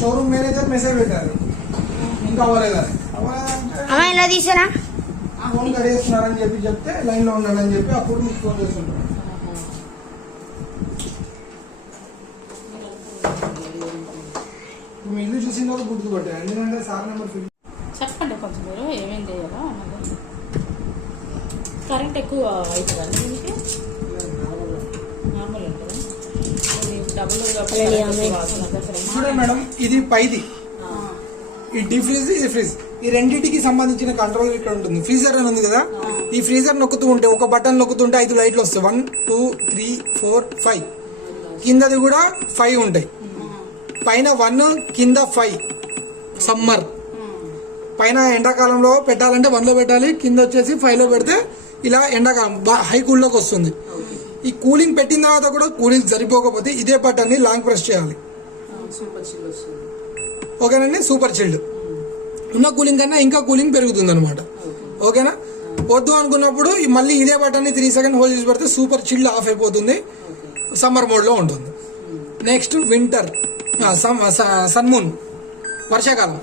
Showroom manager message పెట్టారు ఇంకా అవ్వలేదని. ఇలా తీసారా ఫోన్ కడిగేస్తున్నారని చెప్తే లైన్ లో ఉన్నాడని చెప్పి అప్పుడు మీకు ఫోన్ చేస్తుంటారు. మీ ఇల్లు చూసిన వాళ్ళు గుర్తుపట్టారు ఎందుకంటే సార్ నెంబర్ చెప్పండి కొంచెం మీరు ఏమేం చేయాలో అన్నది. కరెంట్ ఎక్కువ అవుతుందండి దీనికి నార్మల్ ఉంటుంది చూడండి మేడం, ఇది పైది, ఈ డీ ఫ్రీజ్, ఇది ఫ్రిజ్, ఈ రెండింటికి సంబంధించిన కంట్రోల్ ఇక్కడ ఉంటుంది. ఫ్రీజర్ అని ఉంది కదా, ఈ ఫ్రీజర్ నొక్కుతూ ఉంటే ఒక బటన్ నొక్కుతుంటే 5 లైట్లు వస్తాయి. 1 2 3 4 5. కిందది కూడా 5 ఉంటాయి. పైన 1 కింద 5. సమ్మర్ పైన ఎండాకాలంలో పెట్టాలంటే 1లో పెట్టాలి, కింద వచ్చేసి 5లో పెడితే ఇలా ఎండాకాలం హై కూల్లోకి వస్తుంది. ఈ కూలింగ్ పెట్టిన తర్వాత కూడా కూలింగ్ సరిపోకపోతే ఇదే బటన్ని లాంగ్ ప్రెస్ చేయాలి. ఓకేనండి, సూపర్ చిల్డ్. ఉన్న కూలింగ్ కన్నా ఇంకా కూలింగ్ పెరుగుతుంది అనమాట. ఓకేనా, వద్దు అనుకున్నప్పుడు మళ్ళీ ఇదే బటన్ని 3 సెకండ్ హోల్డ్ చేసి పెడితే సూపర్ చిల్డ్ ఆఫ్ అయిపోతుంది, సమ్మర్ మోడ్ లో ఉంటుంది. నెక్స్ట్ వింటర్, సన్మూన్ వర్షాకాలం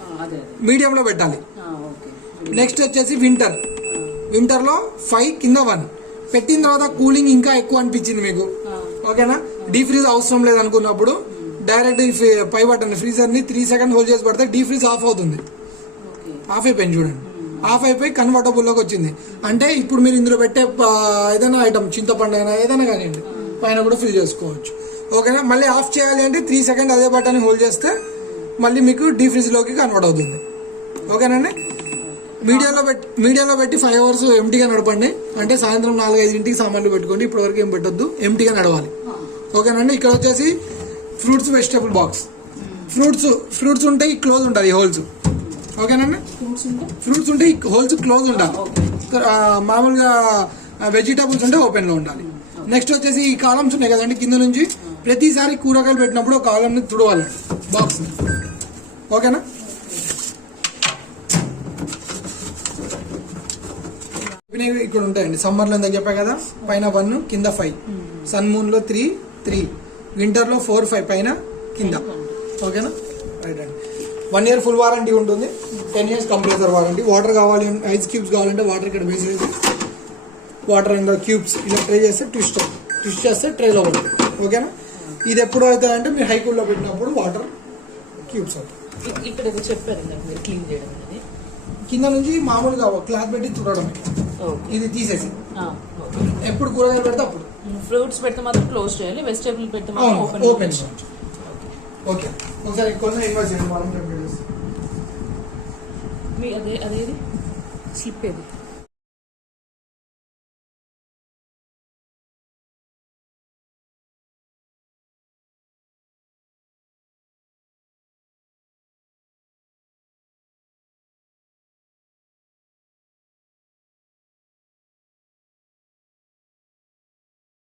మీడియంలో పెట్టాలి. నెక్స్ట్ వచ్చేసి వింటర్ లో 5 కింద 1 పెట్టిన తర్వాత కూలింగ్ ఇంకా ఎక్కువ అనిపించింది మీకు. ఓకేనా, డీ ఫ్రీజ్ అవసరం లేదు అనుకున్నప్పుడు డైరెక్ట్ పై బటన్ ఫ్రీజర్ ని 3 సెకండ్ హోల్డ్ చేసి పడితే డీ ఫ్రీజ్ ఆఫ్ అవుతుంది. ఆఫ్ అయిపోయింది చూడండి, ఆఫ్ అయిపోయి కన్వర్టబుల్ లోకి వచ్చింది. అంటే ఇప్పుడు మీరు ఇందులో పెట్టే ఏదైనా ఐటమ్, చింతపండు అయినా ఏదైనా కానివ్వండి, పైన కూడా ఫిల్ చేసుకోవచ్చు. ఓకేనా, మళ్ళీ ఆఫ్ చేయాలి అంటే 3 సెకండ్ అదే బటన్ హోల్డ్ చేస్తే మళ్ళీ మీకు డీ ఫ్రీజ్ లోకి కన్వర్ట్ అవుతుంది. ఓకేనండి, మీడియాలో పెట్టి 5 అవర్స్ ఎంటీగా నడపండి. అంటే సాయంత్రం 4-5 సామాన్లు పెట్టుకోండి, ఇప్పటి వరకు ఏం పెట్టొద్దు, ఎంటీగా నడవాలి. ఓకేనండి, ఇక్కడ వచ్చేసి ఫ్రూట్స్ వెజిటేబుల్ బాక్స్. ఫ్రూట్స్ ఉంటే క్లోజ్ ఉంటుంది హోల్స్. ఓకేనండి, ఫ్రూట్స్ ఉంటే హోల్స్ క్లోజ్ ఉండాలి. మామూలుగా వెజిటేబుల్స్ ఉంటే ఓపెన్ లో ఉండాలి. నెక్స్ట్ వచ్చేసి ఈ కాలమ్స్ ఉన్నాయి కదండి, కింద నుంచి ప్రతిసారి కూరగాయలు పెట్టినప్పుడు ఒక కాలం ని తుడవాలి బాక్స్. ఓకేనా, ఇక్కడ ఉంటాయండి. సమ్మర్ లో ఎంత చెప్పా కదా, పైన 1 కింద 5, సన్ మూన్ లో 3, వింటర్ లో 4, 5 పైన కింద. ఓకేనా, రైట్ అండి. 1 year ఫుల్ వారంటీ ఉంటుంది, 10 years కంప్రెసర్ వారంటీ. వాటర్ కావాలి, ఐస్ క్యూబ్స్ కావాలంటే వాటర్ ఇక్కడ వేసేసి వాటర్ అండ్ క్యూబ్స్ ఇలా ట్రై చేస్తే ట్విస్ట్ చేస్తే ట్రేలో ఉంటుంది. ఓకేనా, ఇది ఎప్పుడు అవుతుంది అంటే మీరు హై కూల్లో పెట్టినప్పుడు వాటర్ క్యూబ్స్ అవుతాయి. ఇక్కడ చెప్పారు క్లీన్ చేయడం, కింద నుంచి మామూలుగా క్లాత్ పెట్టి తుడడమే. ఇది తీసేసి ఎప్పుడు కూరగాయలు పెడితే అప్పుడు. ఫ్రూట్స్ పెడితే మాత్రం క్లోజ్ చేయాలి, వెజిటేబుల్ పెడితే మాత్రం ఓపెన్. ఓకే, ఒకసారి కొన్ని ఇన్వాయిస్ చేయండి. అదేది స్లిప్ ఏది